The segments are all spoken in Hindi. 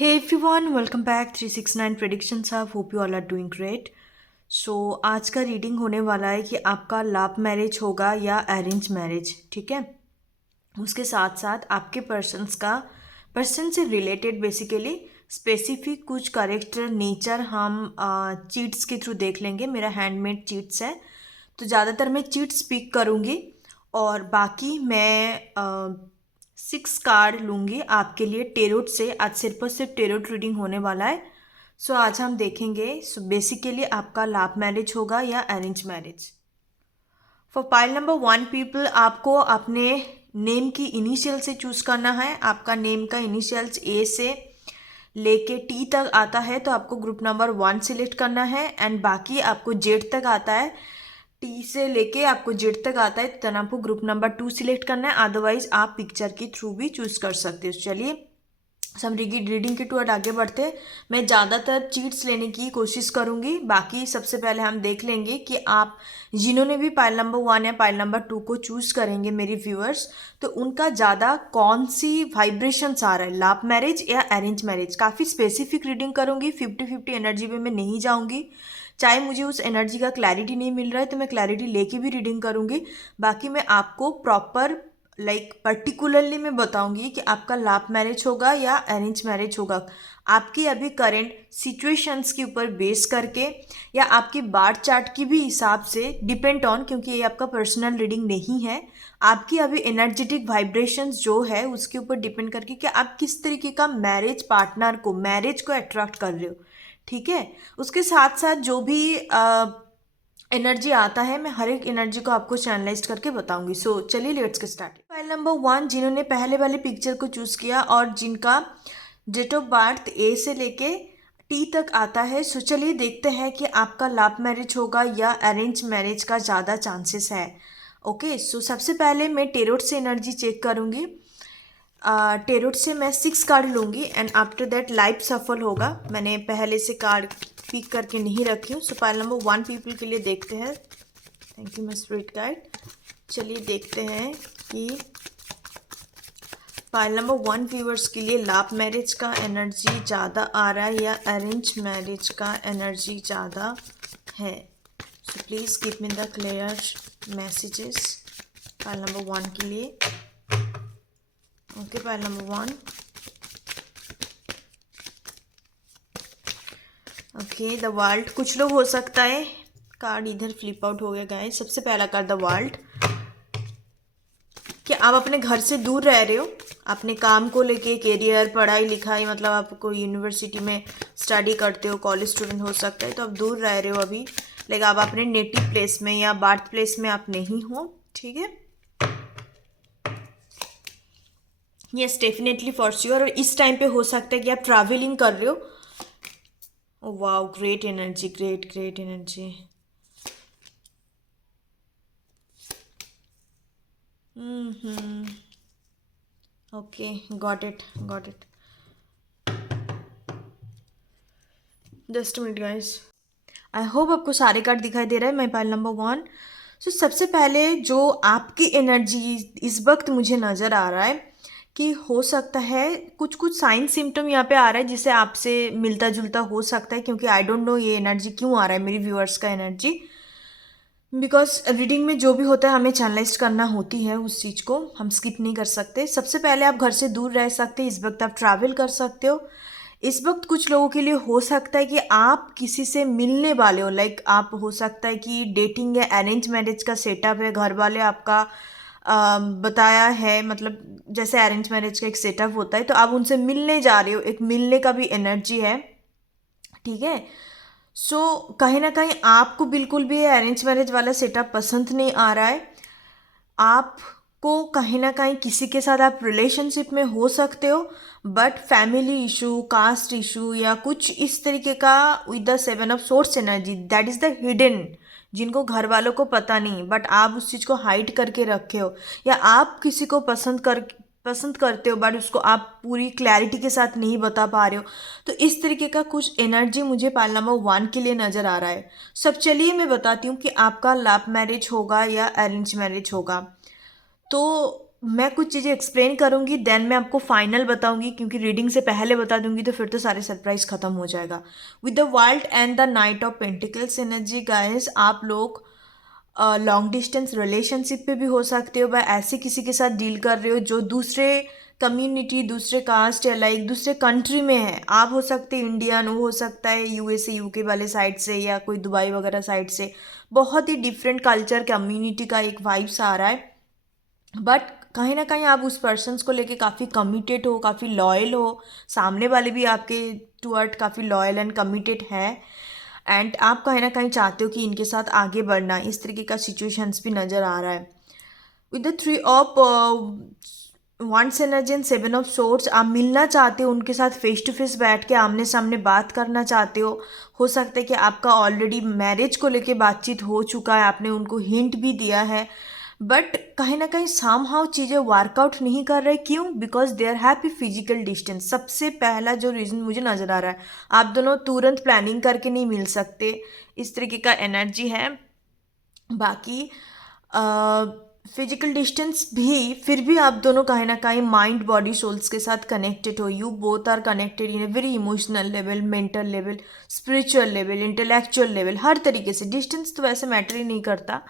Hey everyone, welcome back 369 Predictions Hub. Hope you all are doing great. So आज का रीडिंग होने वाला है कि आपका लव मैरिज होगा या अरेंज मैरिज, ठीक है। उसके साथ साथ आपके पर्सन से रिलेटेड बेसिकली स्पेसिफिक कुछ करेक्टर नेचर हम चीट्स के थ्रू देख लेंगे। मेरा हैंडमेड चीट्स है तो ज़्यादातर मैं चीट स्पीक करूँगी और बाकी मैं 6 कार्ड लूँगी आपके लिए टेरोट से। आज सिर्फ और सिर्फ टेरोट रीडिंग होने वाला है। सो आज हम देखेंगे बेसिकली आपका लव मैरिज होगा या arrange marriage. For pile number 1 people, आपको अपने नेम की इनिशियल से चूज करना है। आपका नेम का इनिशियल्स ए से लेके टी तक आता है तो आपको ग्रुप नंबर 1 सिलेक्ट करना है, एंड बाकी आपको जेड तक आता है, टी से लेके आपको जेड तक आता है तो देन आपको ग्रुप नंबर 2 सिलेक्ट करना है। अदरवाइज आप पिक्चर के थ्रू भी चूज कर सकते हो। चलिए हम रीडिंग के टूवर्ड आगे बढ़ते हैं। मैं ज़्यादातर चीट्स लेने की कोशिश करूंगी। बाकी सबसे पहले हम देख लेंगे कि आप जिन्होंने भी पाइल नंबर 1 या पाइल नंबर 2 को चूज करेंगे मेरी व्यूअर्स, तो उनका ज़्यादा कौन सी वाइब्रेशंस आ रहा है, लव मैरिज या अरेंज मैरिज। काफ़ी स्पेसिफिक रीडिंग करूंगी, 50-50 एनर्जी पे मैं नहीं जाऊंगी। चाहे मुझे उस एनर्जी का क्लैरिटी नहीं मिल रहा है तो मैं क्लैरिटी लेके भी रीडिंग करूंगी। बाकी मैं आपको प्रॉपर पर्टिकुलरली मैं बताऊंगी कि आपका लव मैरिज होगा या अरेंज मैरिज होगा, आपकी अभी करेंट सिचुएशंस के ऊपर बेस करके या आपकी बार चार्ट की भी हिसाब से डिपेंड ऑन, क्योंकि ये आपका पर्सनल रीडिंग नहीं है। आपकी अभी एनर्जेटिक वाइब्रेशंस जो है उसके ऊपर डिपेंड करके कि आप किस तरीके का मैरिज पार्टनर को, मैरिज को अट्रैक्ट कर रहे हो, ठीक है। उसके साथ साथ जो भी एनर्जी आता है मैं हर एक एनर्जी को आपको चैनलाइज करके बताऊंगी। सो चलिए let's get start. File number 1 जिन्होंने पहले वाले पिक्चर को चूज किया और जिनका डेट ऑफ बर्थ ए से लेके टी तक आता है, सो चलिए देखते हैं कि आपका लव मैरिज होगा या अरेंज मैरिज का ज़्यादा चांसेस है। ओके, सो सबसे पहले मैं टेरोट से एनर्जी चेक करूंगी। टेरोट से मैं 6 कार्ड लूँगी एंड आफ्टर दैट लाइव सफल होगा। मैंने पहले से कार्ड पिक करके नहीं रखी हूँ। सो पाइल नंबर 1 पीपल के लिए देखते हैं। Thank you my spirit guide. चलिए देखते हैं कि पाइल नंबर 1 व्यूअर्स के लिए लव मैरिज का एनर्जी ज़्यादा आ रहा है या अरेंज मैरिज का एनर्जी ज़्यादा है। So please give me the clear messages pile number 1 के लिए। Okay, pile number 1। Okay, the world. कुछ लोग हो सकता है कार्ड इधर फ्लिप आउट हो गया गाइस। सबसे पहला कार्ड द वर्ल्ड, कि आप अपने घर से दूर रह रहे हो अपने काम को लेके, करियर, पढ़ाई लिखाई, मतलब आप कोई यूनिवर्सिटी में स्टडी करते हो, कॉलेज स्टूडेंट हो सकता है, तो आप दूर रह रहे हो अभी। लाइक आप अपने नेटिव प्लेस में या बर्थ प्लेस में आप नहीं हो, ठीक है। Yes, definitely for sure. और इस टाइम पे हो सकता है कि आप ट्रैवलिंग कर रहे हो। Wow, great energy, great great energy. Okay, got it got it. Just minute guys, I hope आपको सारे कार्ड दिखाई दे रहा है। मैं पाइल नंबर 1। सो सबसे पहले जो आपकी एनर्जी इस वक्त मुझे नज़र आ रहा है कि हो सकता है कुछ कुछ साइन सिम्टम यहाँ पे आ रहा है जिससे आपसे मिलता जुलता हो सकता है, क्योंकि आई डोंट नो ये एनर्जी क्यों आ रहा है मेरी व्यूअर्स का एनर्जी। बिकॉज रीडिंग में जो भी होता है हमें चैनलाइज करना होती है, उस चीज़ को हम स्किप नहीं कर सकते। सबसे पहले आप घर से दूर रह सकते हैं, इस वक्त आप ट्रैवल कर सकते हो। इस वक्त कुछ लोगों के लिए हो सकता है कि आप किसी से मिलने वाले हो। लाइक आप हो सकता है कि डेटिंग या अरेंज मैरिज का सेटअप है, घर वाले आपका बताया है, मतलब जैसे अरेंज मैरिज का एक सेटअप होता है तो आप उनसे मिलने जा रहे हो, एक मिलने का भी एनर्जी है, ठीक है। सो कहीं ना कहीं आपको बिल्कुल भी अरेंज मैरिज वाला सेटअप पसंद नहीं आ रहा है। आपको कहीं ना कहीं किसी के साथ आप रिलेशनशिप में हो सकते हो, but family issue, caste issue या कुछ इस तरीके का with the 7 of source energy, that is the hidden, जिनको घर वालों को पता नहीं बट आप उस चीज़ को हाइड करके रखे हो, या आप किसी को पसंद करते हो बट उसको आप पूरी क्लैरिटी के साथ नहीं बता पा रहे हो। तो इस तरीके का कुछ एनर्जी मुझे पाइल नंबर 1 के लिए नज़र आ रहा है। सब चलिए मैं बताती हूँ कि आपका लव मैरिज होगा या अरेंज मैरिज होगा। तो मैं कुछ चीज़ें एक्सप्लेन करूंगी, देन मैं आपको फाइनल बताऊंगी, क्योंकि रीडिंग से पहले बता दूंगी तो फिर तो सारे सरप्राइज खत्म हो जाएगा। With the world and the night of pentacles energy guys, आप लोग लॉन्ग डिस्टेंस रिलेशनशिप पे भी हो सकते हो, या ऐसे किसी के साथ डील कर रहे हो जो दूसरे कम्युनिटी, दूसरे कास्ट या लाइक दूसरे कंट्री में है। आप हो सकते हैं इंडियन, वो हो सकता है यूएसए यूके वाले साइड से या कोई दुबई वगैरह साइड से। बहुत ही डिफरेंट कल्चर कम्युनिटी का एक वाइब्स आ रहा है, बट कहीं ना कहीं आप उस पर्सन्स को लेके काफ़ी कमिटेड हो, काफ़ी लॉयल हो। सामने वाले भी आपके टुवर्ड काफ़ी लॉयल एंड कमिटेड है, एंड आप कहीं ना कहीं चाहते हो कि इनके साथ आगे बढ़ना। इस तरीके का सिचुएशंस भी नज़र आ रहा है। With the three of wands energy and seven of swords, आप मिलना चाहते हो उनके साथ, फेस टू फेस बैठ के आमने सामने बात करना चाहते हो। हो सकता है कि आपका ऑलरेडी मैरिज को लेके बातचीत हो चुका है, आपने उनको हिंट भी दिया है, बट कहीं ना कहीं समहाउ चीज़ें वर्कआउट नहीं कर रहे। क्यों? Because they are happy physical distance. सबसे पहला जो रीज़न मुझे नज़र आ रहा है, आप दोनों तुरंत प्लानिंग करके नहीं मिल सकते, इस तरीके का एनर्जी है। बाकी फिजिकल डिस्टेंस भी, फिर भी आप दोनों कहीं ना कहीं माइंड बॉडी सोल्स के साथ कनेक्टेड हो। You both are connected in a very emotional level, mental level, spiritual level, intellectual level, हर तरीके से। डिस्टेंस तो वैसे मैटर ही नहीं करता,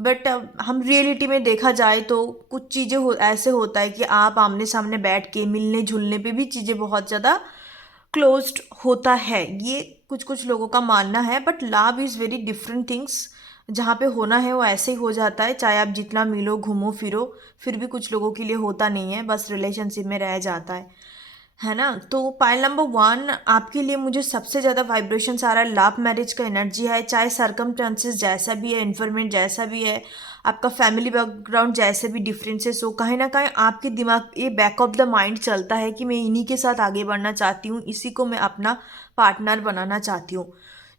बट हम रियलिटी में देखा जाए तो कुछ चीज़ें ऐसे होता है कि आप आमने सामने बैठ के मिलने जुलने पे भी चीज़ें बहुत ज़्यादा क्लोज्ड होता है, ये कुछ कुछ लोगों का मानना है। But love is very different things, जहाँ पे होना है वो ऐसे ही हो जाता है, चाहे आप जितना मिलो घूमो फिरो, फिर भी कुछ लोगों के लिए होता नहीं है, बस रिलेशनशिप में रह जाता है ना। तो पाइल नंबर 1, आपके लिए मुझे सबसे ज़्यादा वाइब्रेशंस आ रहा है, लव मैरिज का एनर्जी है। चाहे सर्कमस्टांसेस जैसा भी है, इन्वायरमेंट जैसा भी है, आपका फैमिली बैकग्राउंड जैसे भी डिफरेंसेस हो, कहीं ना कहीं आपके दिमाग ये बैक ऑफ द माइंड चलता है कि मैं इन्हीं के साथ आगे बढ़ना चाहती हूँ, इसी को मैं अपना पार्टनर बनाना चाहती हूँ।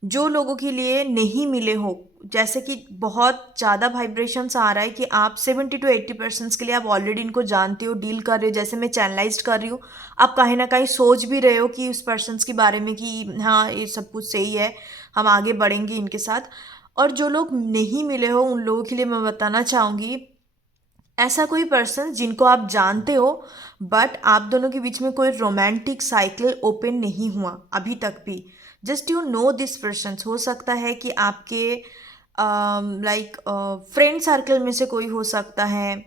जो लोगों के लिए नहीं मिले हो, जैसे कि बहुत ज़्यादा वाइब्रेशंस आ रहा है कि आप 70 to 80% के लिए आप ऑलरेडी इनको जानते हो, डील कर रहे हो, जैसे मैं चैनलाइज कर रही हूँ। आप कहीं ना कहीं सोच भी रहे हो कि उस पर्सन्स के बारे में कि हाँ ये सब कुछ सही है, हम आगे बढ़ेंगे इनके साथ। और जो लोग नहीं मिले हो उन लोगों के लिए मैं बताना चाहूँगी, ऐसा कोई पर्सन जिनको आप जानते हो, बट आप दोनों के बीच में कोई रोमांटिक साइकिल ओपन नहीं हुआ अभी तक भी। Just you know this person. हो सकता है कि आपके लाइक फ्रेंड सर्कल में से कोई हो सकता है,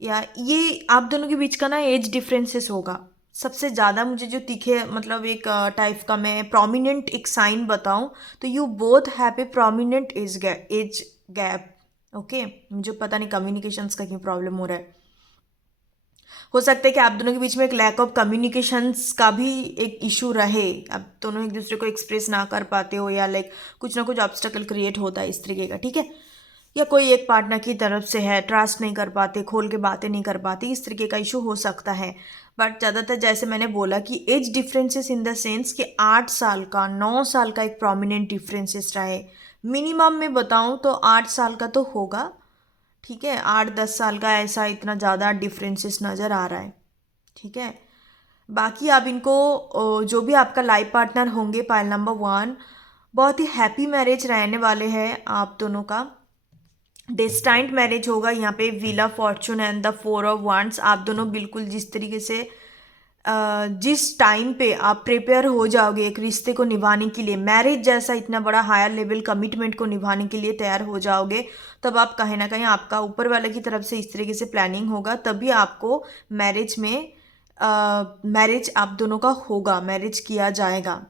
या ये आप दोनों के बीच का ना एज डिफरेंसेस होगा। सबसे ज़्यादा मुझे जो दिखे, मतलब एक टाइप का मैं प्रोमिनेंट एक साइन बताऊं तो you both have a prominent age gap. Okay, मुझे पता नहीं कम्युनिकेशंस का क्यों प्रॉब्लम हो रहा है। हो सकता है कि आप दोनों के बीच में एक लैक ऑफ कम्युनिकेशंस का भी एक इशू रहे, आप दोनों एक दूसरे को एक्सप्रेस ना कर पाते हो, या लाइक कुछ ना कुछ ऑब्स्टेकल क्रिएट होता है इस तरीके का, ठीक है। या कोई एक पार्टनर की तरफ से है, ट्रस्ट नहीं कर पाते, खोल के बातें नहीं कर पाते, इस तरीके का इशू हो सकता है। बट ज़्यादातर जैसे मैंने बोला कि as differences in the sense कि 8 साल का, 9 साल का एक प्रोमिनेंट डिफरेंसेस रहे। मिनिमम में बताऊं तो 8 साल का तो होगा, ठीक है। 8-10 साल का ऐसा इतना ज़्यादा डिफरेंसेस नज़र आ रहा है, ठीक है। बाकी आप इनको जो भी आपका लाइफ पार्टनर होंगे, पाइल नंबर 1, बहुत ही हैप्पी मैरिज रहने वाले हैं आप दोनों का। डेस्टाइंड मैरिज होगा यहाँ पे, wheel of Fortune and the 4 of wands. आप दोनों बिल्कुल जिस तरीके से जिस टाइम पे आप प्रिपेयर हो जाओगे एक रिश्ते को निभाने के लिए, मैरिज जैसा इतना बड़ा हायर लेवल कमिटमेंट को निभाने के लिए तैयार हो जाओगे, तब आप कहीं ना कहीं आपका ऊपर वाले की तरफ से इस तरीके से प्लानिंग होगा, तभी आपको मैरिज में मैरिज आप दोनों का होगा, मैरिज किया जाएगा,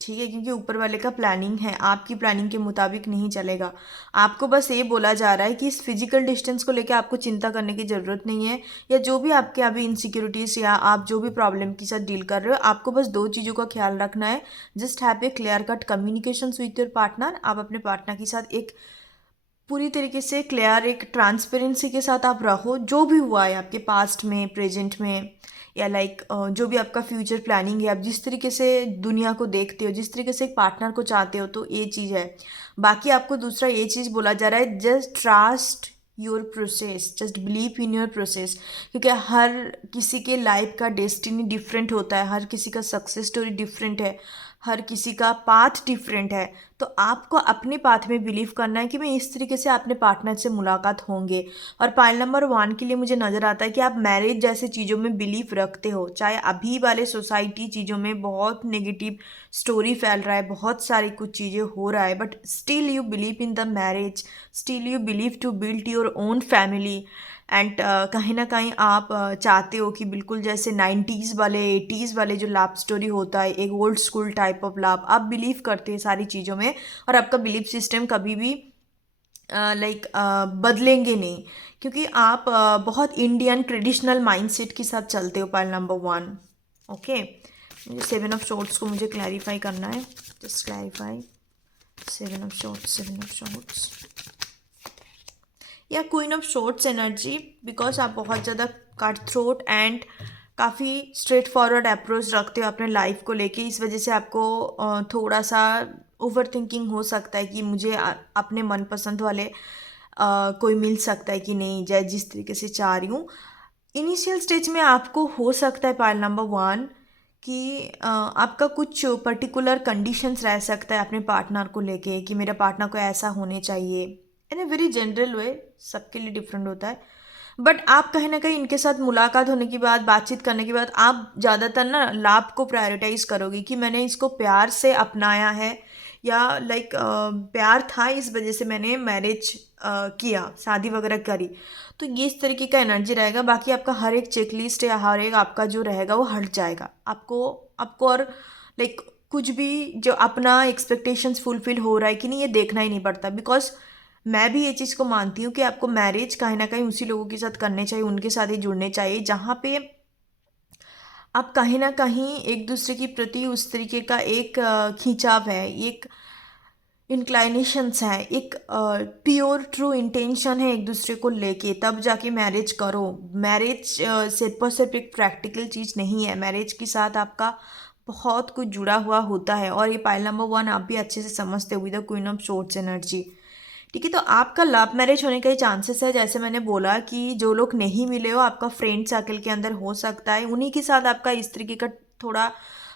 ठीक है। क्योंकि ऊपर वाले का प्लानिंग है, आपकी प्लानिंग के मुताबिक नहीं चलेगा। आपको बस ये बोला जा रहा है कि इस फिजिकल डिस्टेंस को लेकर आपको चिंता करने की ज़रूरत नहीं है, या जो भी आपके अभी इनसिक्योरिटीज़ या आप जो भी प्रॉब्लम के साथ डील कर रहे हो, आपको बस 2 चीज़ों का ख्याल रखना है। Just have a clear cut communication with your partner. आप अपने पार्टनर के साथ एक पूरी तरीके से क्लियर, एक ट्रांसपेरेंसी के साथ आप रहो। जो भी हुआ है आपके पास्ट में, प्रेजेंट में, या लाइक जो भी आपका फ्यूचर प्लानिंग है, आप जिस तरीके से दुनिया को देखते हो, जिस तरीके से एक पार्टनर को चाहते हो, तो ये चीज़ है। बाकी आपको दूसरा ये चीज़ बोला जा रहा है, just trust your process, just believe in your process. क्योंकि हर किसी के लाइफ का डेस्टिनी डिफरेंट होता है, हर किसी का सक्सेस स्टोरी डिफरेंट है। हर किसी का पाथ डिफरेंट है। तो आपको अपने पाथ में बिलीव करना है कि मैं इस तरीके से अपने पार्टनर से मुलाकात होंगे। और पाइल नंबर 1 के लिए मुझे नज़र आता है कि आप मैरिज जैसे चीज़ों में बिलीव रखते हो, चाहे अभी वाले सोसाइटी चीज़ों में बहुत नेगेटिव स्टोरी फैल रहा है, बहुत सारी कुछ चीज़ें हो रहा है, but still you believe in the marriage, still you believe to build your own family. And कहीं ना कहीं आप चाहते हो कि बिल्कुल जैसे 90s वाले 80s वाले जो लव स्टोरी होता है, एक old school type of love, आप बिलीव करते हैं सारी चीज़ों में। और आपका बिलीफ सिस्टम कभी भी बदलेंगे नहीं, क्योंकि आप बहुत इंडियन ट्रेडिशनल माइंडसेट के साथ चलते हो। Pile number 1। ओके, मुझे 7 ऑफ शॉर्ट्स को मुझे क्लैरिफाई करना है। Just clarify 7 of swords, 7 of swords या queen of swords energy, because आप बहुत ज़्यादा कट थ्रोट एंड काफ़ी स्ट्रेट फॉरवर्ड अप्रोच रखते हो अपने लाइफ को लेके। इस वजह से आपको थोड़ा सा ओवर थिंकिंग हो सकता है कि मुझे अपने मनपसंद वाले कोई मिल सकता है कि नहीं, जय जिस तरीके से चाह रही हूँ। इनिशियल स्टेज में आपको हो सकता है पाइल नंबर 1 कि आपका कुछ पर्टिकुलर कंडीशंस रह सकता है अपने पार्टनर को लेके कि मेरे पार्टनर को ऐसा होने चाहिए। इन ए वेरी जनरल वे, सबके लिए डिफरेंट होता है। बट आप कहीं ना कहीं इनके साथ मुलाकात होने के बाद, बातचीत करने के बाद, आप ज़्यादातर ना लाभ को प्रायोरिटाइज करोगे कि मैंने इसको प्यार से अपनाया है, या प्यार था इस वजह से मैंने मैरिज किया, शादी वगैरह करी। तो ये इस तरीके का एनर्जी रहेगा। बाकी आपका हर एक चेकलिस्ट या हर एक आपका जो रहेगा वो हट जाएगा। आपको आपको और कुछ भी जो अपना एक्सपेक्टेशंस फुलफिल हो रहा है कि नहीं, ये देखना ही नहीं पड़ता। बिकॉज मैं भी ये चीज़ को मानती हूँ कि आपको मैरिज कहीं ना कहीं उसी लोगों के साथ करने चाहिए, उनके साथ ही जुड़ने चाहिए जहाँ पे आप कहीं ना कहीं एक दूसरे के प्रति उस तरीके का एक खिंचाव है, एक इंक्लाइनेशंस है, एक प्योर ट्रू इंटेंशन है एक दूसरे को लेके, तब जाके मैरिज करो। मैरिज सिर्फ और सिर्फ एक प्रैक्टिकल चीज़ नहीं है, मैरिज के साथ आपका बहुत कुछ जुड़ा हुआ होता है। और ये पाइल नंबर 1 आप भी अच्छे से समझते हो, with the queen of swords energy. ठीक है, तो आपका लव मैरिज होने का ही चांसेस है। जैसे मैंने बोला कि जो लोग नहीं मिले हो, आपका फ्रेंड सर्कल के अंदर हो सकता है, उन्हीं के साथ आपका इस तरीके का थोड़ा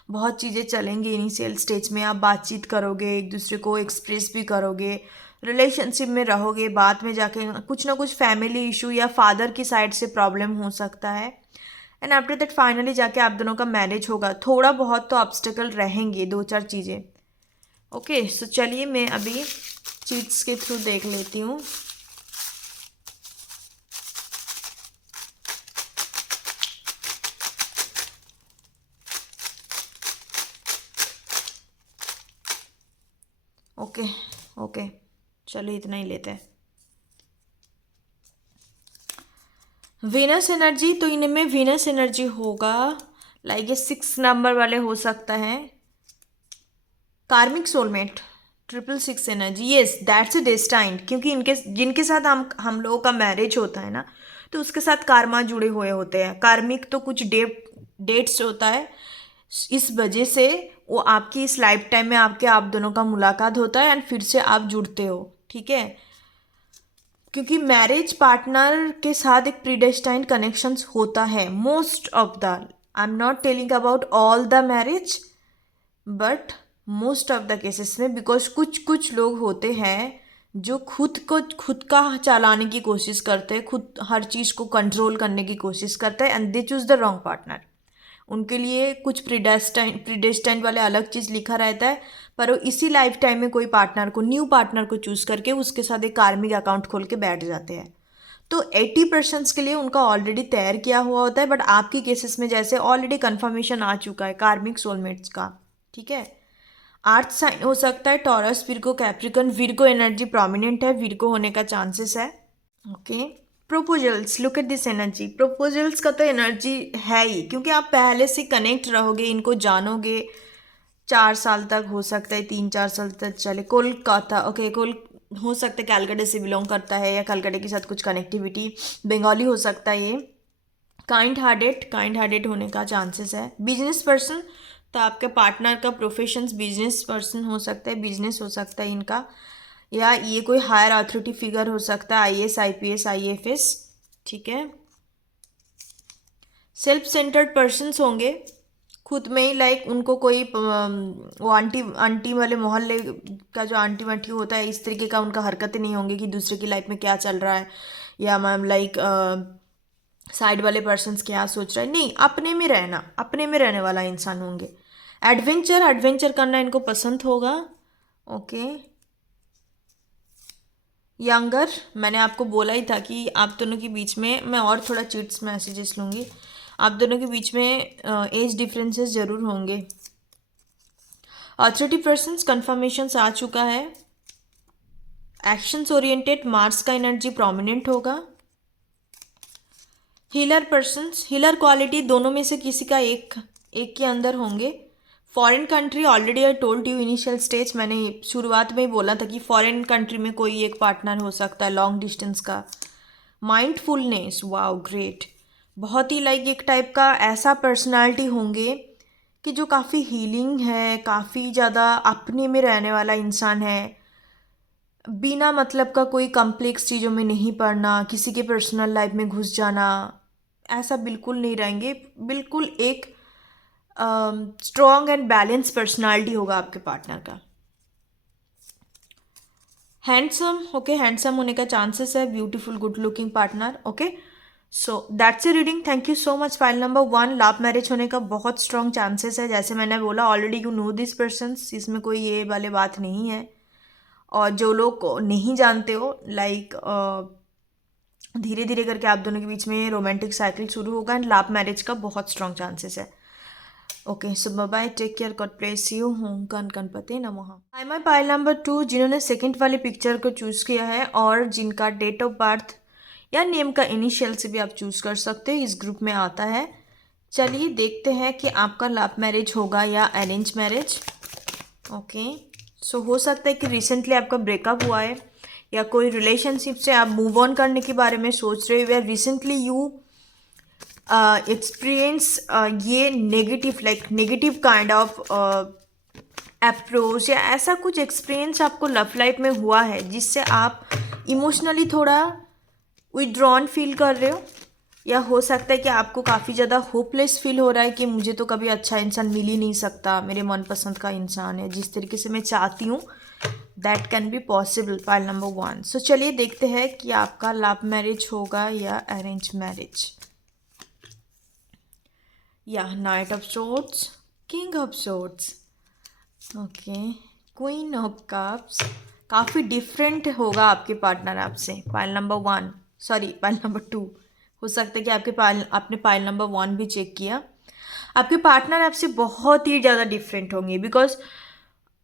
बहुत चीज़ें चलेंगी। इनिशियल स्टेज में आप बातचीत करोगे, एक दूसरे को एक्सप्रेस भी करोगे, रिलेशनशिप में रहोगे। बाद में जाके कुछ ना कुछ फैमिली इशू या फादर की साइड से प्रॉब्लम हो सकता है। एंड आफ्टर दैट फाइनली जाके आप दोनों का मैरिज होगा। थोड़ा बहुत तो ऑब्स्टेकल रहेंगे, 2-4 चीज़ें। ओके, सो चलिए मैं अभी चीट्स के थ्रू देख लेती हूँ। ओके ओके, चलो इतना ही लेते हैं। वीनस एनर्जी, तो इनमें वीनस एनर्जी होगा ये 6 नंबर वाले हो सकता है। कार्मिक soulmate, 666 energy, yes that's a destined, क्योंकि इनके जिनके साथ हम लोगों का मैरिज होता है ना, तो उसके साथ कार्मा जुड़े हुए होते हैं। कार्मिक तो कुछ डेट्स होता है, इस वजह से वो आपकी इस लाइफ टाइम में आपके आप दोनों का मुलाकात होता है एंड फिर से आप जुड़ते हो। ठीक है, क्योंकि मैरिज पार्टनर के साथ एक प्रीडेस्टाइंड कनेक्शंस होता है most of the, I am not telling about all the marriage, but most of the cases में। बिकॉज कुछ कुछ लोग होते हैं जो खुद का चलाने की कोशिश करते हैं, खुद हर चीज़ को कंट्रोल करने की कोशिश करते हैं and they choose the wrong partner. उनके लिए कुछ प्रीडेस्टाइंड वाले अलग चीज़ लिखा रहता है, पर वो इसी लाइफ टाइम में कोई पार्टनर को, न्यू पार्टनर को चूज करके उसके साथ एक कार्मिक अकाउंट खोल के बैठ जाते हैं। तो 80% के लिए उनका ऑलरेडी तैयार किया हुआ होता है। बट आपकी केसेस में जैसे ऑलरेडी कंफर्मेशन आ चुका है कार्मिक सोलमेट्स का। ठीक है, आर्थ साइन हो सकता है Taurus, Virgo, Capricorn. Virgo energy prominent है, विर्गो होने का चांसेस है। Okay, proposals, look at this energy. Proposals का तो एनर्जी है ही, क्योंकि आप पहले से कनेक्ट रहोगे, इनको जानोगे। 4 साल तक हो सकता है, 3-4 साल तक चले। कोलकाता, ओके, हो सकता है कैलकाटा से बिलोंग करता है या कैलकाटा के साथ कुछ कनेक्टिविटी। बंगाली हो सकता है ये। काइंड हार्टेड होने का चांसेस है। बिजनेस पर्सन, तो आपके पार्टनर का प्रोफेशंस बिजनेस पर्सन हो सकता है, बिजनेस हो सकता है इनका, या ये कोई हायर अथॉरिटी फिगर हो सकता है, आईएएस, आईपीएस, आईएफएस। ठीक है, सेल्फ सेंटर्ड पर्सन्स होंगे, खुद में ही लाइक उनको कोई वो आंटी आंटी वाले मोहल्ले का जो आंटी वांटी होता है, इस तरीके का उनका हरकतें नहीं होंगी कि दूसरे की लाइफ में क्या चल रहा है, या मैम लाइक साइड वाले पर्सन्स क्या सोच रहे हैं। नहीं, अपने में रहना, अपने में रहने वाला इंसान होंगे। एडवेंचर, एडवेंचर करना इनको पसंद होगा। ओके। यंगर, मैंने आपको बोला ही था कि आप दोनों के बीच में, मैं और थोड़ा चीट्स मैसेजेस लूँगी, आप दोनों के बीच में एज डिफरेंसेस ज़रूर होंगे। अथॉरिटी पर्सन्स कन्फर्मेशंस आ चुका है। एक्शंस ओरिएंटेड, मार्स का एनर्जी प्रोमिनेंट होगा। हीलर पर्सन्स, हीलर क्वालिटी दोनों में से किसी का एक एक के अंदर होंगे। Foreign country, already I told you initial stage, मैंने शुरुआत में ही बोला था कि फॉरेन कंट्री में कोई एक पार्टनर हो सकता है लॉन्ग डिस्टेंस का। माइंडफुलनेस, वाओ ग्रेट, बहुत ही लाइक एक टाइप का ऐसा पर्सनालिटी होंगे कि जो काफ़ी हीलिंग है, काफ़ी ज़्यादा अपने में रहने वाला इंसान है, बिना मतलब का कोई कॉम्प्लेक्स चीज़ों में नहीं पड़ना, किसी के पर्सनल लाइफ में घुस जाना, ऐसा बिल्कुल नहीं रहेंगे। बिल्कुल एक स्ट्रॉन्ग एंड बैलेंस पर्सनालिटी होगा आपके पार्टनर का। हैंडसम, ओके, हैंडसम होने का चांसेस है, beautiful good looking partner. Okay, so that's a reading. Thank you so much. File number 1, love marriage होने का बहुत स्ट्रॉन्ग चांसेस है। जैसे मैंने बोला already, you know this persons, इसमें कोई ये वाले बात नहीं है। और जो लोग नहीं जानते हो, लाइक धीरे धीरे करके आप दोनों के बीच में रोमांटिक साइकिल शुरू होगा एंड लव मैरिज का बहुत स्ट्रॉन्ग चांसेस है। Okay, so bye bye, take care, God bless you, Om Ganapati नमः। आई माई पाइल नंबर 2, जिन्होंने सेकंड वाली पिक्चर को चूज़ किया है और जिनका डेट ऑफ बर्थ या नेम का इनिशियल से भी आप चूज़ कर सकते हो, इस ग्रुप में आता है। चलिए देखते हैं कि आपका लव मैरिज होगा या अरेंज मैरिज। ओके, सो हो सकता है कि रिसेंटली आपका ब्रेकअप हुआ है, या कोई रिलेशनशिप से आप मूव ऑन करने के बारे में सोच रहे हो, या रिसेंटली यू एक्सपीरियंस ये negative, like negative kind of approach, या ऐसा कुछ एक्सपीरियंस आपको लव लाइफ में हुआ है जिससे आप इमोशनली थोड़ा विड्रॉन फील कर रहे हो। या हो सकता है कि आपको काफ़ी ज़्यादा होपलेस फील हो रहा है कि मुझे तो कभी अच्छा इंसान मिल ही नहीं सकता, मेरे मनपसंद का इंसान है जिस तरीके से मैं चाहती हूँ। That can be possible. File number 1। सो चलिए देखते हैं कि आपका लव मैरिज होगा या अरेंज मैरिज। या night of swords, king of swords, okay, queen of cups, काफ़ी डिफरेंट होगा आपके पार्टनर आपसे। Pile number 1, sorry pile number 2, हो सकता है कि आपने पाइल नंबर 1 भी चेक किया। आपके पार्टनर आपसे बहुत ही ज़्यादा डिफरेंट होंगे, बिकॉज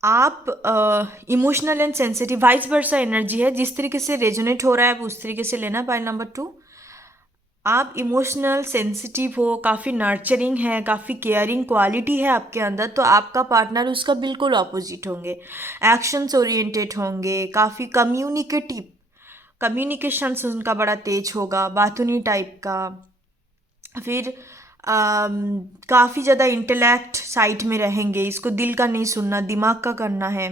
आप emotional and sensitive, vice versa energy है, जिस तरीके से रेजोनेट हो रहा है आप उस तरीके से लेना। पाइल नंबर 2, आप इमोशनल सेंसिटिव हो, काफ़ी नर्चरिंग है, काफ़ी केयरिंग क्वालिटी है आपके अंदर, तो आपका पार्टनर उसका बिल्कुल ऑपोजिट होंगे। एक्शंस ओरिएंटेड होंगे, काफ़ी कम्युनिकेटिव, कम्युनिकेशंस उनका बड़ा तेज होगा, बातूनी टाइप का। फिर काफ़ी ज़्यादा इंटेलेक्ट साइड में रहेंगे, इसको दिल का नहीं सुनना, दिमाग का करना है।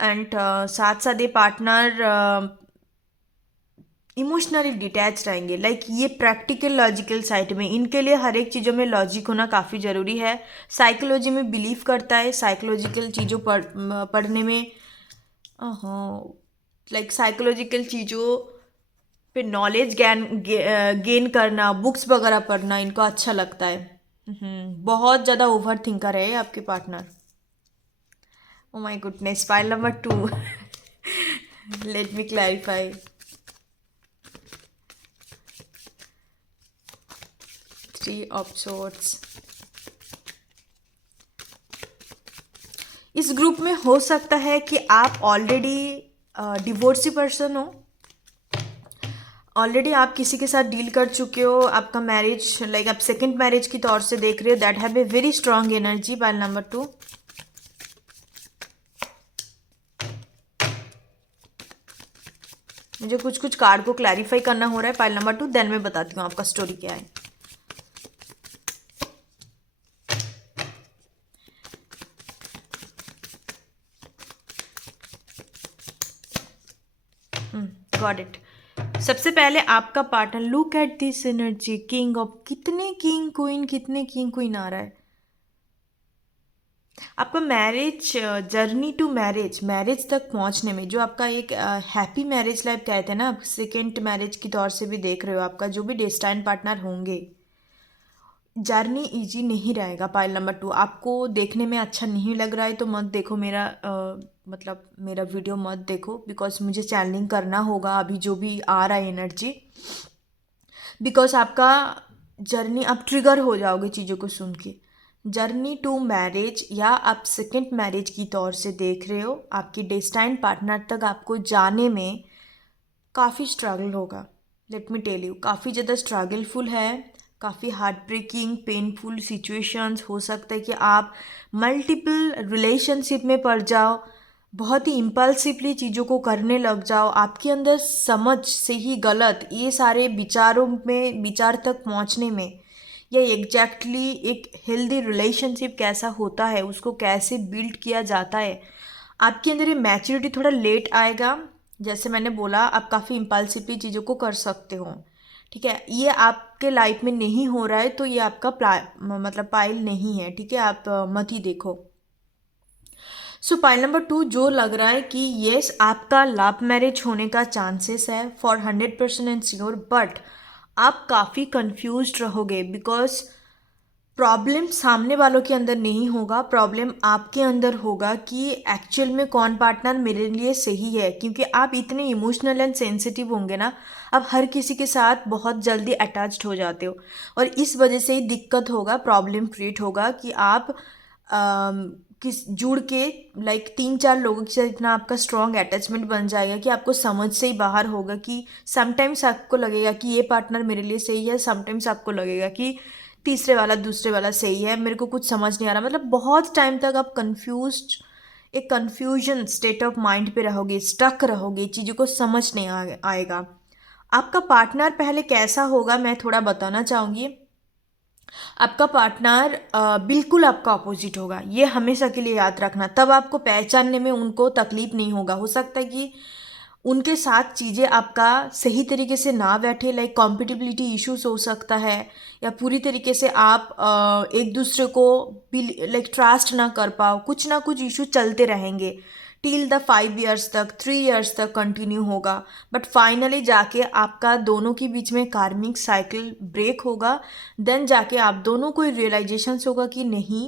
एंड साथ साथ ये पार्टनर इमोशनली डिटैच रहेंगे, लाइक ये प्रैक्टिकल लॉजिकल साइड में, इनके लिए हर एक चीज़ों में लॉजिक होना काफ़ी ज़रूरी है। साइकोलॉजी में बिलीव करता है, साइकोलॉजिकल चीज़ों पढ़ने में, लाइक साइकोलॉजिकल चीज़ों पे नॉलेज गेन करना, बुक्स वगैरह पढ़ना इनको अच्छा लगता है। बहुत ज़्यादा ओवर थिंकर है आपके partner. Oh my goodness. File number 2, let me clarify. 3 of swords. इस ग्रुप में हो सकता है कि आप ऑलरेडी डिवोर्सी पर्सन हो, ऑलरेडी आप किसी के साथ डील कर चुके हो, आपका मैरिज लाइक आप सेकंड मैरिज की तौर से देख रहे हो। That have a very strong energy. Pile number 2, मुझे कुछ कुछ कार्ड को क्लैरिफाई करना हो रहा है। पाइल नंबर 2, देन मैं बताती हूँ आपका स्टोरी क्या है। Got it. सबसे पहले आपका partner, look at this energy, king of, कितने किंग क्वीन आ रहा है। आपका marriage journey to marriage, marriage तक पहुंचने में जो आपका एक हैप्पी मैरिज लाइफ कहते हैं ना, आप सेकेंड मैरिज की तौर से भी देख रहे हो, आपका जो भी डेस्टाइन पार्टनर होंगे, जर्नी इजी नहीं रहेगा। पाइल नंबर 2, आपको देखने में अच्छा नहीं लग रहा है तो मत देखो मेरा मतलब मेरा वीडियो मत देखो, बिकॉज मुझे चैनलिंग करना होगा अभी जो भी आ रहा है एनर्जी, बिकॉज आपका जर्नी, आप ट्रिगर हो जाओगे चीज़ों को सुन के। जर्नी टू मैरिज या आप सेकेंड मैरिज की तौर से देख रहे हो, आपकी डेस्टाइन पार्टनर तक आपको जाने में काफ़ी स्ट्रगल होगा। लेट मी टेल यू, काफ़ी ज़्यादा स्ट्रगलफुल है, काफ़ी हार्ट ब्रेकिंग पेनफुल सिचुएशंस हो सकता है कि आप मल्टीपल रिलेशनशिप में पड़ जाओ, बहुत ही इम्पल्सिवली चीज़ों को करने लग जाओ, आपके अंदर समझ सही गलत ये सारे विचारों में, विचार तक पहुंचने में, या एग्जैक्टली एक हेल्दी रिलेशनशिप कैसा होता है, उसको कैसे बिल्ड किया जाता है, आपके अंदर ये मैच्योरिटी थोड़ा लेट आएगा। जैसे मैंने बोला, आप काफ़ी इम्पल्सिवली चीज़ों को कर सकते हो, ठीक है। ये आपके लाइफ में नहीं हो रहा है तो ये आपका मतलब पाइल नहीं है, ठीक है, आप मत ही देखो। सो पाइल नंबर 2 जो लग रहा है कि येस आपका लव मैरिज होने का चांसेस है फॉर 100% एंड श्योर, बट आप काफ़ी कंफ्यूज्ड रहोगे, बिकॉज प्रॉब्लम सामने वालों के अंदर नहीं होगा, प्रॉब्लम आपके अंदर होगा कि एक्चुअल में कौन पार्टनर मेरे लिए सही है, क्योंकि आप इतने इमोशनल एंड सेंसिटिव होंगे ना, आप हर किसी के साथ बहुत जल्दी अटैच्ड हो जाते हो, और इस वजह से ही दिक्कत होगा, प्रॉब्लम क्रिएट होगा कि आप किस जुड़ के लाइक 3-4 लोगों के साथ इतना आपका स्ट्रॉन्ग अटैचमेंट बन जाएगा कि आपको समझ से ही बाहर होगा कि समटाइम्स आपको लगेगा कि ये पार्टनर मेरे लिए सही है, समटाइम्स आपको लगेगा कि तीसरे वाला दूसरे वाला सही है, मेरे को कुछ समझ नहीं आ रहा, मतलब बहुत टाइम तक आप कंफ्यूज्ड, एक कंफ्यूजन स्टेट ऑफ माइंड पे रहोगे, स्टक रहोगे, चीज़ों को समझ नहीं आएगा। आपका पार्टनर पहले कैसा होगा मैं थोड़ा बताना चाहूँगी। आपका पार्टनर बिल्कुल आपका अपोजिट होगा, ये हमेशा के लिए याद रखना, तब आपको पहचानने में उनको तकलीफ नहीं होगा। हो सकता है कि उनके साथ चीज़ें आपका सही तरीके से ना बैठे, लाइक कॉम्पिटिबिलिटी इश्यूज हो सकता है, या पूरी तरीके से आप एक दूसरे को भी लाइक ट्रस्ट ना कर पाओ, कुछ ना कुछ इशू चलते रहेंगे टिल द 5 years तक, 3 years तक कंटिन्यू होगा, बट फाइनली जाके आपका दोनों के बीच में कार्मिक साइकिल ब्रेक होगा, देन जाके आप दोनों को रियलाइजेशन होगा कि नहीं,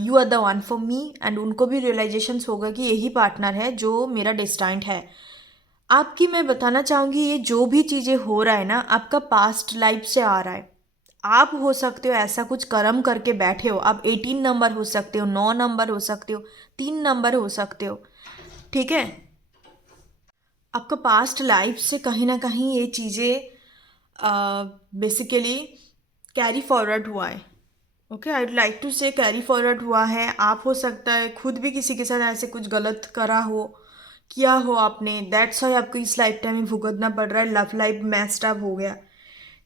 you are the one for me, and उनको भी रियलाइजेशन होगा कि यही पार्टनर है जो मेरा डेस्टाइंड है। आपकी मैं बताना चाहूँगी, ये जो भी चीज़ें हो रहा है ना, आपका पास्ट लाइफ से आ रहा है। आप हो सकते हो ऐसा कुछ कर्म करके बैठे हो, आप 18 नंबर हो सकते हो, 9 नंबर हो सकते हो, 3 नंबर हो सकते हो, ठीक है। आपका पास्ट लाइफ से कहीं ना कहीं ये चीज़ें बेसिकली कैरी फॉरवर्ड हुआ है। Okay, I would like to say carry forward हुआ है। आप हो सकता है खुद भी किसी के साथ ऐसे कुछ गलत करा हो, किया हो आपने, दैट्स वाई आपको इस लाइफ टाइम में भुगतना पड़ रहा है, लव लाइफ मैस्ड अप हो गया,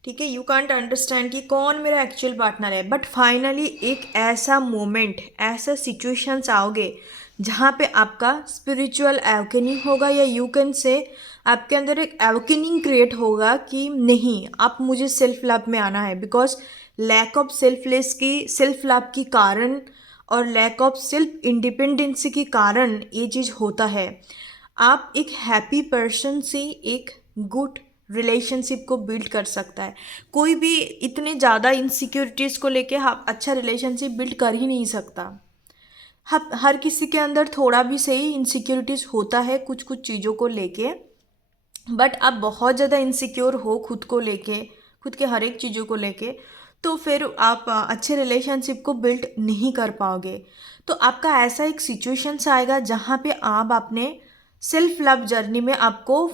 ठीक है। यू कांट अंडरस्टैंड कि कौन मेरा एक्चुअल पार्टनर है, बट फाइनली एक ऐसा मोमेंट, ऐसा सिचुएशंस आओगे जहाँ पे आपका स्पिरिचुअल एवकनिंग होगा, या यू कैन से आपके अंदर एक एवकनिंग क्रिएट होगा कि नहीं, आप मुझे सेल्फ लव में आना है, because lack of self love की कारण और लैक ऑफ सेल्फ इंडिपेंडेंसी के कारण ये चीज़ होता है। आप एक हैप्पी पर्सन से एक गुड रिलेशनशिप को बिल्ड कर सकता है। कोई भी इतने ज़्यादा इनसिक्योरिटीज़ को लेके अच्छा रिलेशनशिप बिल्ड कर ही नहीं सकता। हर किसी के अंदर थोड़ा भी सही इनसिक्योरिटीज़ होता है कुछ कुछ चीज़ों को लेके, बट आप बहुत ज़्यादा इनसिक्योर हो खुद को लेके, खुद के हर एक चीज़ों को लेके, तो फिर आप अच्छे रिलेशनशिप को बिल्ड नहीं कर पाओगे। तो आपका ऐसा एक सिचुएशंस आएगा जहाँ पे आप अपने सेल्फ लव जर्नी में आपको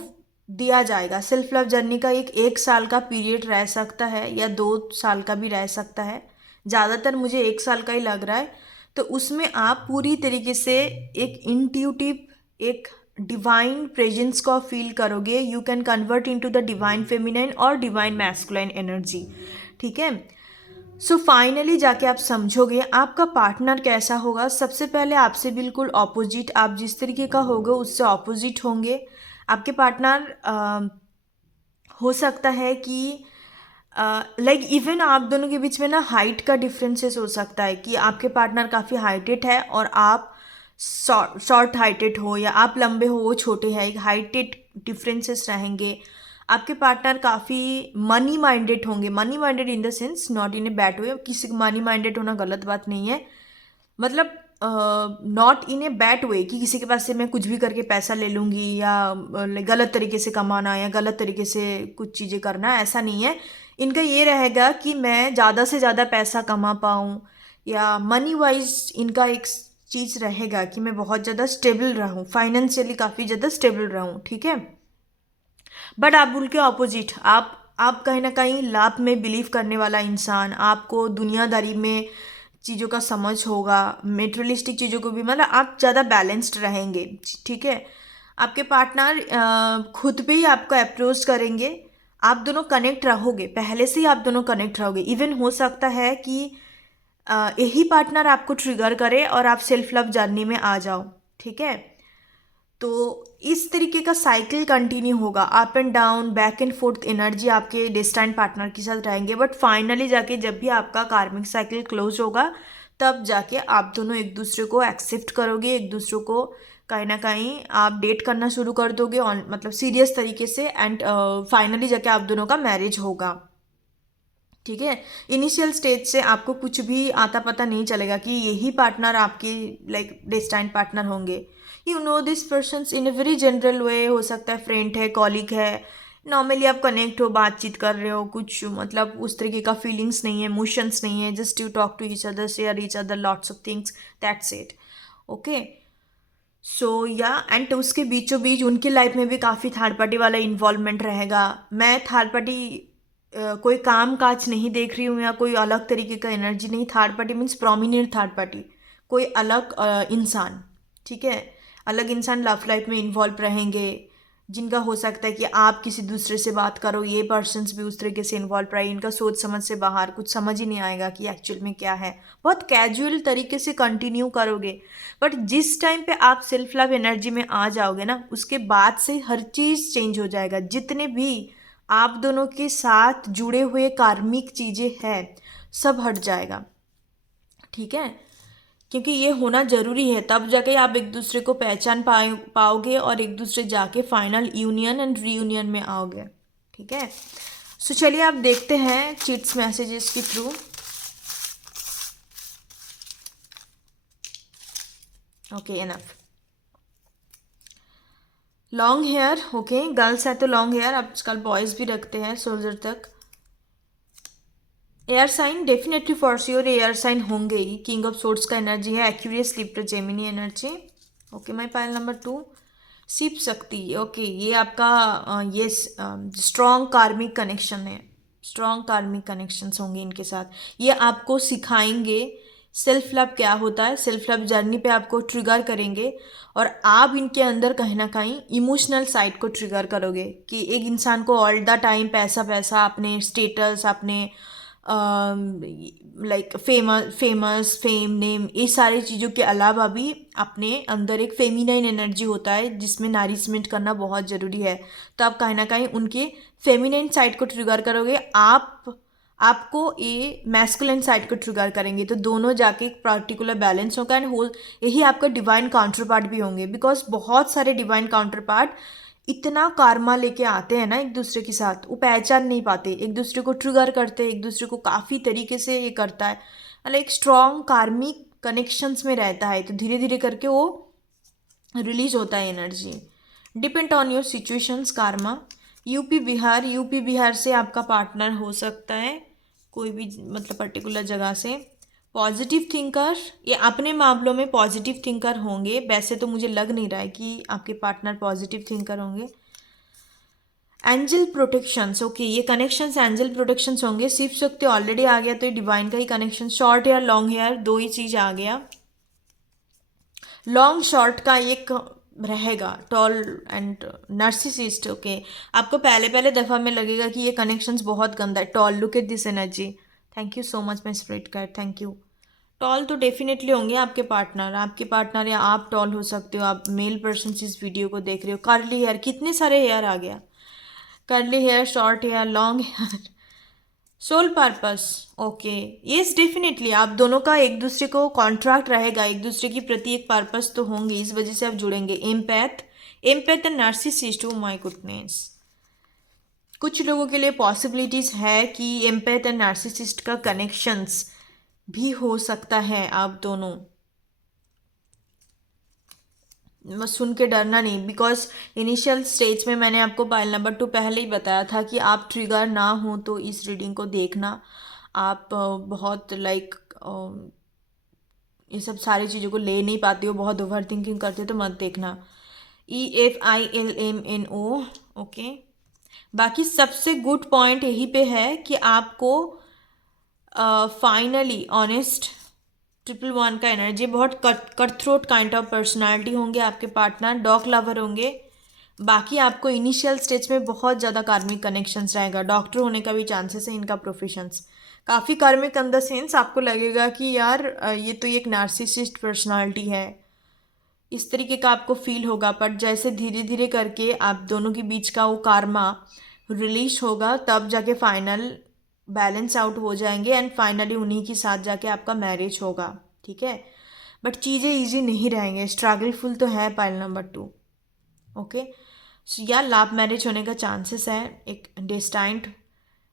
दिया जाएगा। सेल्फ लव जर्नी का एक साल का पीरियड रह सकता है, या 2 साल का भी रह सकता है, ज़्यादातर मुझे 1 साल का ही लग रहा है। तो उसमें आप पूरी तरीके से एक इंट्यूटिव, एक डिवाइन प्रेजेंस को फील करोगे। You can convert into the divine feminine और डिवाइन मैस्कुलाइन एनर्जी, ठीक है। सो फाइनली जाके आप समझोगे आपका पार्टनर कैसा होगा। सबसे पहले आपसे बिल्कुल ऑपोजिट, आप जिस तरीके का होगे उससे ऑपोजिट होंगे। आपके पार्टनर हो सकता है कि लाइक इवन आप दोनों के बीच में ना हाइट का डिफरेंसेस हो सकता है कि आपके पार्टनर काफ़ी हाइटेड है और आप शॉर्ट हाइटेड हो, या आप लंबे हो वो छोटे हैं, एक हाइटेड डिफरेंसेस रहेंगे। आपके पार्टनर काफ़ी मनी माइंडेड होंगे, money minded in the sense not in a bad way, किसी को मनी माइंडेड होना गलत बात नहीं है, मतलब not in a bad way कि किसी के पास से मैं कुछ भी करके पैसा ले लूँगी, या गलत तरीके से कमाना या गलत तरीके से कुछ चीज़ें करना, ऐसा नहीं है। इनका ये रहेगा कि मैं ज़्यादा से ज़्यादा पैसा कमा पाऊँ, या मनी वाइज इनका एक चीज़ रहेगा कि मैं बहुत ज़्यादा स्टेबल रहूँ, फाइनेंशियली काफ़ी ज़्यादा स्टेबल रहूँ, ठीक है। बट आप उनके ऑपोजिट, आप कहीं ना कहीं लाभ में बिलीव करने वाला इंसान, आपको दुनियादारी में चीज़ों का समझ होगा, मेटेरियलिस्टिक चीज़ों को भी, मतलब आप ज़्यादा बैलेंस्ड रहेंगे, ठीक है। आपके पार्टनर खुद पे ही आपको अप्रोच करेंगे, आप दोनों कनेक्ट रहोगे, पहले से ही आप दोनों कनेक्ट रहोगे। इवन हो सकता है कि यही पार्टनर आपको ट्रिगर करे और आप सेल्फ लव जर्नी में आ जाओ, ठीक है। तो इस तरीके का साइकिल कंटिन्यू होगा, up and down, back and fourth energy आपके डेस्टाइन पार्टनर के साथ रहेंगे। बट फाइनली जाके जब भी आपका कार्मिक साइकिल क्लोज होगा, तब जाके आप दोनों एक दूसरे को एक्सेप्ट करोगे, एक दूसरे को कहीं ना कहीं आप डेट करना शुरू कर दोगे, ऑन मतलब सीरियस तरीके से, एंड फाइनली जाके आप दोनों का मैरिज होगा, ठीक है। इनिशियल स्टेज से आपको कुछ भी आता पता नहीं चलेगा कि यही पार्टनर आपकी लाइक डेस्टाइन पार्टनर होंगे। You know this person in a very general वे, हो सकता है फ्रेंड है, कॉलीग है, नॉर्मली आप कनेक्ट हो, बातचीत कर रहे हो, कुछ मतलब उस तरीके का फीलिंग्स नहीं है, इमोशंस नहीं है, just you talk to each other, share each other lots of things, that's it, okay. So yeah and उसके बीचों बीच उनकी लाइफ में भी काफ़ी थर्ड पार्टी वाला इन्वॉल्वमेंट रहेगा। मैं थर्ड पार्टी कोई काम काज नहीं देख रही हूँ, या कोई अलग तरीके का एनर्जी नहीं, third party means prominent third party, कोई अलग इंसान, ठीक है। अलग इंसान लव लाइफ में इन्वॉल्व रहेंगे, जिनका हो सकता है कि आप किसी दूसरे से बात करो, ये पर्सन्स भी उस तरीके से इन्वॉल्व रहे, इनका सोच समझ से बाहर, कुछ समझ ही नहीं आएगा कि एक्चुअल में क्या है, बहुत कैजुअल तरीके से कंटिन्यू करोगे। बट जिस टाइम पे आप सेल्फ लव एनर्जी में आ जाओगे ना, उसके बाद से हर चीज़ चेंज हो जाएगा। जितने भी आप दोनों के साथ जुड़े हुए कार्मिक चीज़ें हैं, सब हट जाएगा, ठीक है। क्योंकि ये होना ज़रूरी है, तब जाके आप एक दूसरे को पहचान पाओगे और एक दूसरे जाके फाइनल यूनियन एंड रीयूनियन में आओगे, ठीक है। सो चलिए आप देखते हैं चिट्स मैसेजेस के through. Okay, enough. Long hair, okay, girls है तो लॉन्ग हेयर, आजकल बॉयज़ भी रखते हैं शोल्डर तक। Air sign, definitely for sure air sign होंगे ही, किंग ऑफ सोर्ड्स का एनर्जी है, एक्यूरियस लिप्टर Gemini energy. Okay, my pile number 2, Shiv Shakti, okay, ये आपका ये स्ट्रॉन्ग कार्मिक कनेक्शन है, स्ट्रॉन्ग कार्मिक कनेक्शंस होंगे इनके साथ। ये आपको सिखाएंगे सेल्फ लव क्या होता है, सेल्फ लव जर्नी पे आपको ट्रिगर करेंगे, और आप इनके अंदर कहीं ना कहीं इमोशनल साइड को ट्रिगर करोगे कि एक इंसान को ऑल द टाइम पैसा पैसा, अपने स्टेटस, अपने लाइक फेम नेम, ये सारी चीज़ों के अलावा भी अपने अंदर एक फेमिनाइन एनर्जी होता है जिसमें नरिशमेंट करना बहुत ज़रूरी है। तो आप कहीं ना कहीं उनके फेमिनाइन साइड को ट्रिगर करोगे, आपको ये मैस्कुलिन साइड को ट्रिगर करेंगे, तो दोनों जाके एक पर्टिकुलर बैलेंस होगा, एंड हो यही आपका डिवाइन काउंटर पार्ट भी होंगे, बिकॉज बहुत सारे डिवाइन काउंटर पार्ट इतना कार्मा लेके आते हैं ना एक दूसरे के साथ, वो पहचान नहीं पाते, एक दूसरे को ट्रिगर करते, एक दूसरे को काफ़ी तरीके से ये करता है, मतलब एक स्ट्रॉन्ग कार्मिक कनेक्शंस में रहता है, तो धीरे धीरे करके वो रिलीज होता है energy. Depend on your situations Karma. UP Bihar से आपका पार्टनर हो सकता है, कोई भी मतलब पर्टिकुलर जगह से। पॉजिटिव थिंकर, ये अपने मामलों में पॉजिटिव थिंकर होंगे, वैसे तो मुझे लग नहीं रहा है कि आपके पार्टनर पॉजिटिव थिंकर होंगे। एंजल प्रोटेक्शंस, ओके, ये कनेक्शंस एंजल प्रोटेक्शंस होंगे। शिव शक्ति ऑलरेडी आ गया, तो ये डिवाइन का ही connection. Short hair long hair, दो ही चीज़ आ गया। लॉन्ग शॉर्ट का एक रहेगा, टॉल एंड नर्सिसिस्ट, ओके। आपको पहले पहले दफ़ा में लगेगा कि ये कनेक्शंस बहुत गंदा है। Tall, look at this energy, thank you so much my spirit guide, thank you. Tall तो डेफिनेटली होंगे आपके पार्टनर या आप टॉल हो सकते हो, आप मेल पर्सन इस वीडियो को देख रहे हो। कर्ली हेयर, कितने सारे हेयर आ गया, curly hair, short hair, long hair, soul purpose. Okay. Yes definitely आप दोनों का एक दूसरे को कॉन्ट्रैक्ट रहेगा, एक दूसरे की प्रति एक पर्पस तो होंगे, इस वजह से आप जुड़ेंगे। Empath, empath and narcissist, oh my goodness. कुछ लोगों के लिए पॉसिबिलिटीज है कि एम्पैथ एंड नार्सिसिस्ट का कनेक्शंस भी हो सकता है। आप दोनों बस सुन के डरना नहीं, बिकॉज इनिशियल स्टेज में मैंने आपको पाइल नंबर 2 पहले ही बताया था कि आप ट्रिगर ना हो तो इस रीडिंग को देखना। आप बहुत लाइक ये सब सारी चीज़ों को ले नहीं पाते हो, बहुत ओवर थिंकिंग करते हो तो मत देखना। EFILMNO। ओके। बाकी सबसे गुड पॉइंट यही पे है कि आपको फाइनली ऑनेस्ट, 111 का एनर्जी, बहुत cut throat kind of personality होंगे आपके पार्टनर, डॉग लवर होंगे। बाकी आपको इनिशियल स्टेज में बहुत ज़्यादा कार्मिक कनेक्शंस रहेगा, डॉक्टर होने का भी चांसेस है इनका प्रोफेशंस। काफ़ी कार्मिक इन द सेंस आपको लगेगा कि यार ये तो एक नार्सिसिस्ट पर्सनालिटी है, इस तरीके का आपको फील होगा। पर जैसे धीरे धीरे करके आप दोनों के बीच का वो कार्मा रिलीज होगा, तब जाके फाइनल बैलेंस आउट हो जाएंगे एंड फाइनली उन्हीं के साथ जाके आपका मैरिज होगा। ठीक है, बट चीज़ें इजी नहीं रहेंगे, स्ट्रगलफुल तो है पाइल नंबर 2। ओके। सो या लव मैरिज होने का चांसेस है, एक डेस्टाइंड,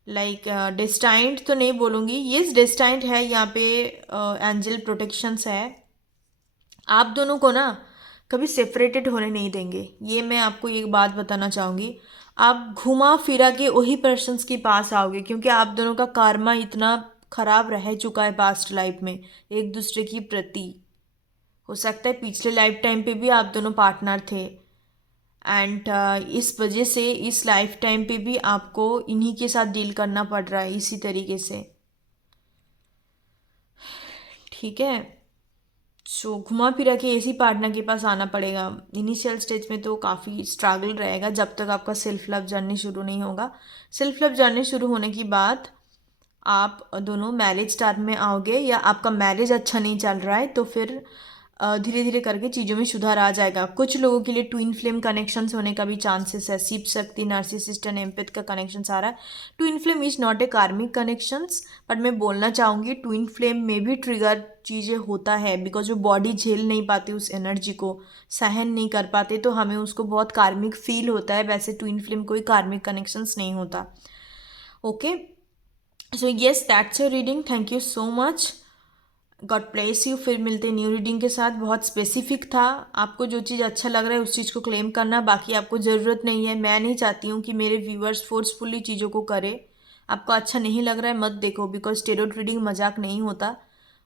लाइक डेस्टाइंड तो नहीं बोलूँगी, येस डेस्टाइंड है यहाँ पे। एंजल प्रोटेक्शंस है। आप दोनों को ना कभी सेपरेटेड होने नहीं देंगे, ये मैं आपको एक बात बताना चाहूँगी। आप घुमा फिरा के वही पर्सन्स के पास आओगे, क्योंकि आप दोनों का कार्मा इतना खराब रह चुका है पास्ट लाइफ में एक दूसरे की प्रति। हो सकता है पिछले लाइफ टाइम पे भी आप दोनों पार्टनर थे, एंड इस वजह से इस लाइफ टाइम पे भी आपको इन्हीं के साथ डील करना पड़ रहा है इसी तरीके से। ठीक है, सो घुमा फिरा के इसी पार्टनर के पास आना पड़ेगा। इनिशियल स्टेज में तो काफ़ी स्ट्रगल रहेगा जब तक आपका सेल्फ लव जर्नी शुरू नहीं होगा। सेल्फ लव जर्नी शुरू होने के बाद आप दोनों मैरिज स्टार में आओगे, या आपका मैरिज अच्छा नहीं चल रहा है तो फिर धीरे धीरे करके चीज़ों में सुधार आ जाएगा। कुछ लोगों के लिए ट्विन फ्लेम कनेक्शंस होने का भी चांसेस है। Shiv Shakti, narcissist and empath का कनेक्शन आ रहा है। Twin flame is not a कार्मिक कनेक्शंस, बट मैं बोलना चाहूँगी ट्विन फ्लेम में भी ट्रिगर चीज़ें होता है, बिकॉज वो बॉडी झेल नहीं पाती, उस एनर्जी को सहन नहीं कर पाते, तो हमें उसको बहुत कार्मिक फील होता है। वैसे ट्विन फ्लेम कोई कार्मिक कनेक्शंस नहीं होता। Okay, so yes that's your reading, thank you so much, God bless you. फिर मिलते हैं न्यू रीडिंग के साथ। बहुत स्पेसिफिक था, आपको जो चीज़ अच्छा लग रहा है उस चीज़ को क्लेम करना, बाकी आपको ज़रूरत नहीं है। मैं नहीं चाहती हूँ कि मेरे व्यूअर्स फोर्सफुली चीज़ों को करे। आपको अच्छा नहीं लग रहा है मत देखो, बिकॉज टेरो रीडिंग मजाक नहीं होता।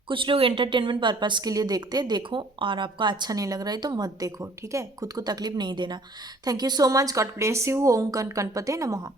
कुछ लोग एंटरटेनमेंट पर्पज़ के लिए देखते हैं, देखो, और आपको अच्छा नहीं लग रहा है तो मत देखो। ठीक है, खुद को तकलीफ नहीं देना। Thank you so much, God bless you. Om गणपते नमः।